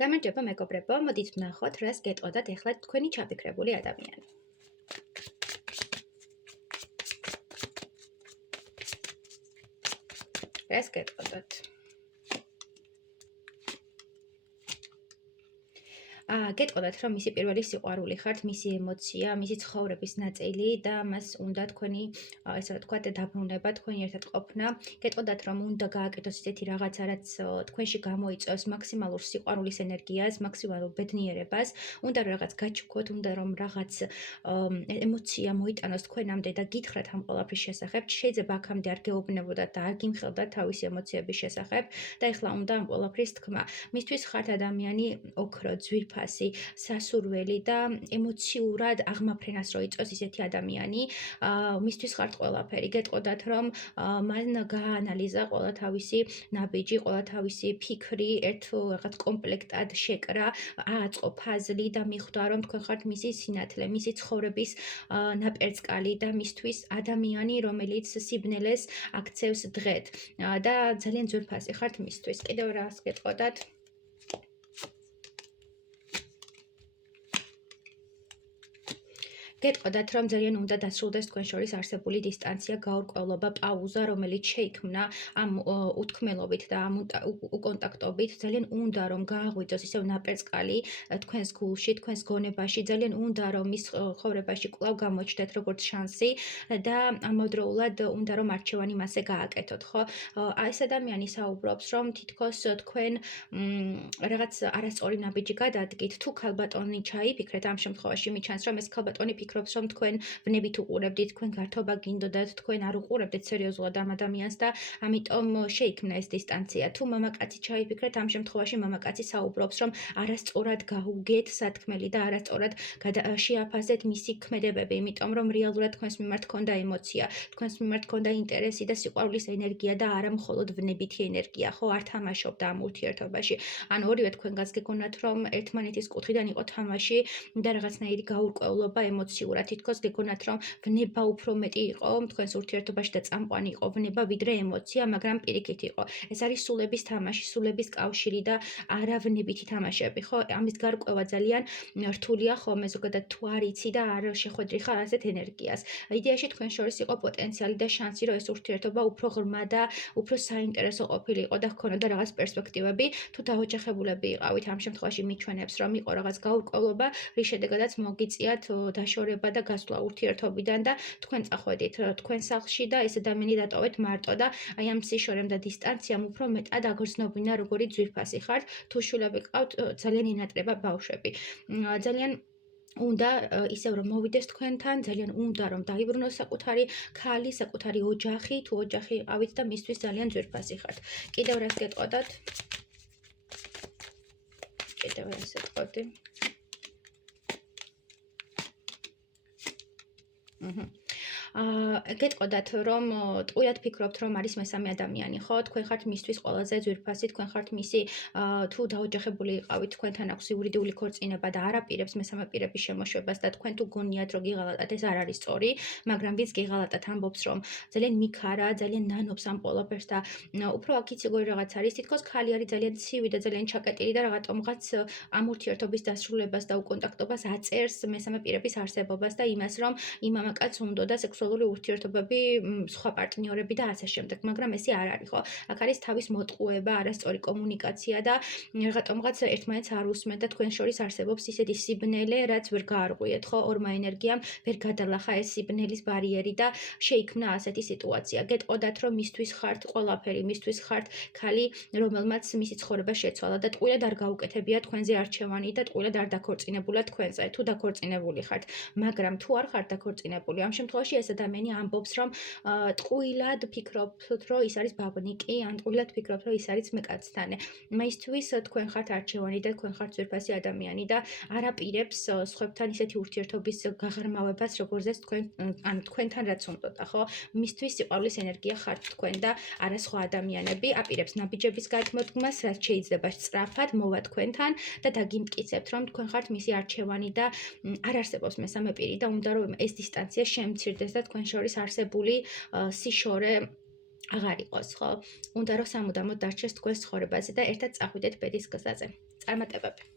გამარჯობა მეგობრებო, მოდით ვნახოთ, რას გეტყოდათ ეხლა თქვენი ჩაფიქრებული ადამიანი. რას გეტყოდათ? გეტყოდათ, რომ მისი პირველი სიყვარული ხართ, მისი ემოცია, მისი ცხოვრების ნაწილი და მას უნდა თქვენი, ესე ვთქვათ, დაბრუნება, თქვენი ერთად ყოფნა. გეტყოდათ, რომ უნდა გააკეთოს ისეთი რაღაცა, რაც თქვენში გამოიწვევს მაქსიმალურ სიყვარულის ენერგიას, მაქსიმალურ ბედნიერებას. უნდა რომ რაღაც გაჩუქოთ, უნდა რომ რაღაც ემოცია მოიტანოს თქვენამდე და გითხრათ ამ ყველაფრის შესახებ. შეიძლება აქამდე არ გეუბნებოდათ და არ გიმხელდათ თავისი ემოციების შესახებ და ეხლა უნდა ამ ყველაფრის თქმა. მისთვის ხართ ადამიანი ოქრო, ძვირფასი, სასურველი და ემოციურად აღმაფრენას რო იწვევს ისეთი ადამიანი, მისთვის ხართ ყველაფერი. გეტყოდათ, რომ მან გააანალიზა ყველა თავისი ნაბიჯი, ყველა თავისი ფიქრი, ერთ რაღაც კომპლექტად შეკრა, ააწყო ფაზლი და მიხვდა, რომ თქვენ ხართ მისი სინათლე, მისი ცხოვრების ნაპერწკალი და მისთვის ადამიანი, რომელიც სიბნელეს აქცევს დღეთ და ძალიან ძვირფასი ხართ მისთვის. კიდევ რას გეტყოდათ? გეტყოდათ, რომ ძალიან უნდა დასრულდეს თქვენ შორის არსებული დისტანცია, გაურკვევლობა, პაუზა, რომელიც შეიქმნა ამ უთქმელობით და ამ უკონტაქტობით. ძალიან უნდა რომ გააღვიძოს ისევ ნაპერწკალი თქვენს გულში, თქვენს გონებაში. ძალიან უნდა რომ მის ხოვრებაში კვლავ გამოჩნდეთ როგორც შანსი და ამავდროულად უნდა რომ არჩევანი მასზე გააკეთოთ, ხო? ეს ადამიანი საუბრობს, რომ თითქოს თქვენ რაღაც არასწორი ნაბიჯი გადადგით, თუ ქალბატონი ჩაიფიქრეთ, ამ შემთხვევაში მიჩანს, რომ ეს ქალბატონი ფიქრობს, რომ თქვენ ვნებით უყურებდით, თქვენ გართობა გინდოდათ, თქვენ არ უყურებდით სერიოზულად ამ ადამიანს და ამიტომ შეიქმნა ეს დისტანცია. თუ მამაკაცი ჩაიფიქრეთ, ამ შემთხვევაში მამაკაცი საუბრობს, რომ არასწორად გაუგეთ სათქმელი და არასწორად შეაფასეთ მისი ქმედებები, იმიტომ რომ რეალურად თქვენს მიმართ ჰქონდა ემოცია, თქვენს მიმართ ჰქონდა ინტერესი და სიყვარულის ენერგია და არა მხოლოდ ვნებითი ენერგია, ხო, არ თამაშობდა ამ ურთიერთობაში. ანუ ორივე თქვენგანს გეგონათ, რომ ერთმანეთის კუთხიდან იყო თამაში და რაღაცნაირი გაურკვევლობა ემოციურად. თითქოს გეგონათ, რომ ვნება უფრო მეტი იყო თქვენს ურთიერთობაში და წამყვანი იყო ვნება ვიდრე ემოცია, მაგრამ პირიქით იყო. ეს არის სულების თამაში, სულების კავშირი და არავნებითი თამაშები, ხო? ამის გარკვევა ძალიან რთულია ხოლმე, ზოგადად თუ არ იცი და არ შეხვედრი ხარ ასეთ ენერგიას. იდეაში თქვენ შორის იყო პოტენციალი და შანსი, რომ ეს ურთიერთობა უფრო ღრმა და უფრო საინტერესო ყოფილიყო და ჰქონოდა რაღაც პერსპექტივები. თუ დაოჯახებულები იყავით, ამ შემთხვევაში მიჩვენებს, რომ იყო რაღაც გაურკვევლობა, რის შედეგადაც მოგიწიათ დაშორება და გასვლა ურთიერთობიდან და თქვენ წახვედით თქვენ სახლში და ეს ადამიანი დატოვეთ მარტო და აი ამ სიშორემ და დისტანციამ უფრო მეტად აგრძნობინა როგორი ძვირფასი ხართ. თუ შვილები გყავთ, ძალიან ინატრება ბავშვები. ძალიან უნდა ისევ რომ მოვიდეს თქვენთან, ძალიან უნდა რომ დაიბრუნოს საკუთარი ქალი, საკუთარი ოჯახი, თუ ოჯახი იყავით და მისთვის ძალიან ძვირფასი ხართ. კიდევ რას გეტყოდათ? კიდევ რას ეტყოდი? გეტყოდათ, რომ ტყუილად ფიქრობთ, რომ არის მესამე ადამიანი, ხო? თქვენ ხართ მისთვის ყველაზე ძვირფასი, თქვენ ხართ მისი თუ დაოჯახებული იყავით, თქვენთან აქვს იურიდიული ქორწინება და არ აპირებს მესამე პირების შემოშვებას და თქვენ თუ გონიათ, რომ გიღალატათ, ეს არ არის სწორი, მაგრამ ვინც გიღალატათ, ამბობს, რომ ძალიან მიქარა, ძალიან ნანობს ამ ყველაფერს და უფრო აქ იცი როგორი რაღაც არის, თითქოს ქალი არის ძალიან ცივი და ძალიან ჩაკეტილი და რაღაცომღაც ამ ურთიერთობის დასრულებას და უკონტაქტობას აწერს მესამე პირების არსებობას და იმას, რომ იმ მამაკაცს უნდოდა სექსუალური ურთიერთობები, სხვა პარტნიორები და ასე შემდეგ, მაგრამ ესე არ არის, ხო? აქ არის თავის მოტყუება, არასწორი კომუნიკაცია და რაღაცომღაც ერთმანეთს არ უსმენთ და თქვენ შორის არსებობს ისეთი სიბნელე, რაც ვერ გაარღვიეთ, ხო? ორმა ენერგიამ ვერ გადალახა ეს სიბნელის ბარიერი და შეიქმნა ასეთი სიტუაცია. გეტყოდათ, რომ მისთვის ხართ ყველაფერი, მისთვის ხართ ქალი, რომელმაც მისი ცხოვრება შეცვალა და ტყუილად არ გაუკეთებია თქვენზე არჩევანი და ტყუილად არ დაქორწინებულა თქვენზე, თუ დაქორწინებული ხართ, მაგრამ თუ არ ხართ დაქორწინებული, ამ შემთხვევაში ეს ადამიანი ამბობს, რომ ტყუილად ფიქრობთ, რომ ის არის ბაბნიკი, ან ტყუილად ფიქრობთ, რომ ის არის მეკაცთანე. მისთვის თქვენ ხართ არჩევანი და თქვენ ხართ ძვირფასი ადამიანი და არ აპირებს სხვებთან ისეთი ურთიერთობის გაღრმავებას, როგორზეც თქვენთან რაც უნდოდა, ხო? მისთვის სიყვარულის ენერგია ხართ თქვენ და არა სხვა ადამიანები. აპირებს ნაბიჯების გათმოდგმას, რაც შეიძლება სწრაფად მოვა თქვენთან და დაგიმტკიცებთ, რომ თქვენ ხართ მისი არჩევანი და არ არსებობს მესამე პირი და უნდა რომ ეს დისტანცია შემცირდეს და თქვენ შორის არსებული სიშორე აღარ იყოს, ხო? უნდა რომ სამუდამოდ დარჩეს თქვენს ცხოვრებაზე და ერთად წახვიდეთ ბედის გზაზე. წარმატებები.